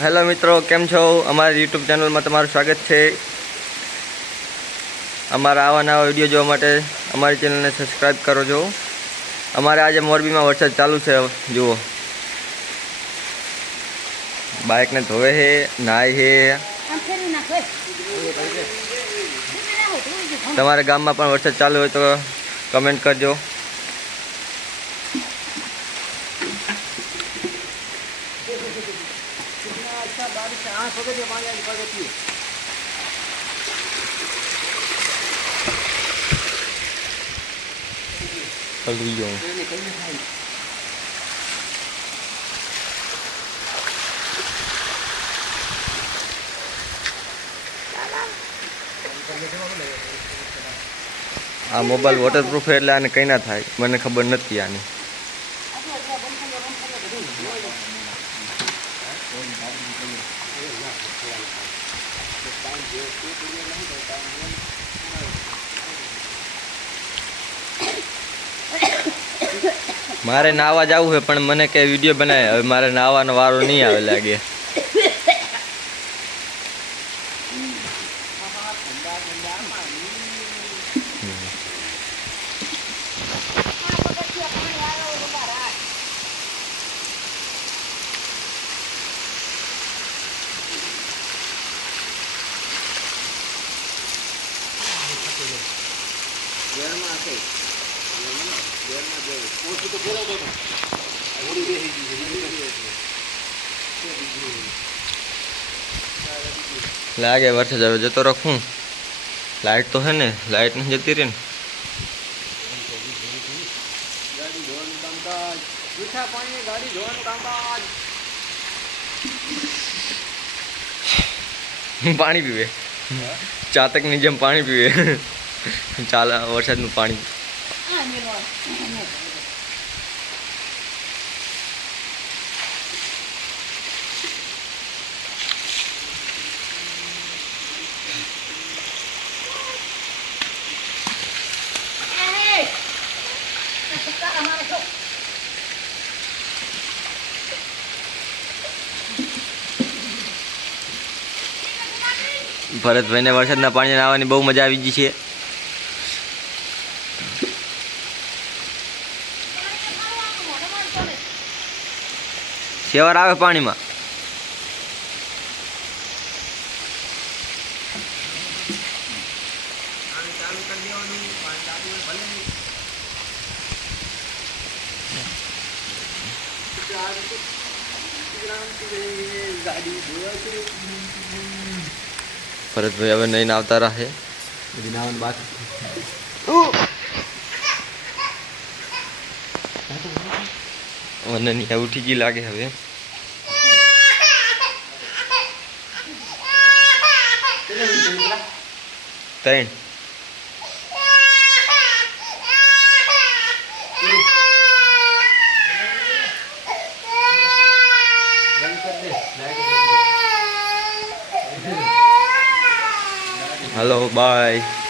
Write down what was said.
Hello મિત્રો કેમ છો અમારા યુટ્યુબ ચેનલમાં તમારું સ્વાગત છે અમારા આવા નવા વિડીયો જોવા માટે અમારી ચેનલને સબસ્ક્રાઈબ કરો છો અમારે આજે મોરબીમાં વરસાદ ચાલુ છે જુઓ બાઇકને ધોવે છે નાય છે તમારા ગામમાં પણ વરસાદ ચાલુ હોય તો કમેન્ટ કરજો ಬಾಡಿ ಚಾ ಹಾ ಫಗದಿ ಬಾಯಾ ಫಗದಿ ಫಗದಿ ಫಲ್ ವಿಯೋ ನೀ ಕೈಯಾ ಥೈ ಆ ಮೊಬೈಲ್ ವಾಟರ್ ಪ್ರೂಫ್ ಏಲ್ಲಾ ಅನೆ ಕೈನಾ ಥೈ ಮನೆ ಖಬರ್ ನಥ್ ಕ್ಯಾನಿ મારે ના આવા જ આવું છે પણ મને કે વિડિયો બનાય હવે મારે ના આવવાનો વારો નહી આવે લાગે હા હા સંભાળને માંની लाग वर्ष बर्षा जो तो रखू लाइट तो है ने लाइट नहीं जती रही पानी पीवे ચાતક ની જેમ પાણી પીવે ચાલ વરસાદનું પાણી Thank you. ભરતભાઈને વરસાદના પાણી નાહવાની બહુ મજા આવી ગઈ છે શેવર આવે પાણીમાં ગાડી ભરતભાઈ હવે નહીં આવતા રહે નાવન બાદ મને ત્યાં ઉઠી ગઈ લાગે હવે ત્રણ Thank you. Hello, bye.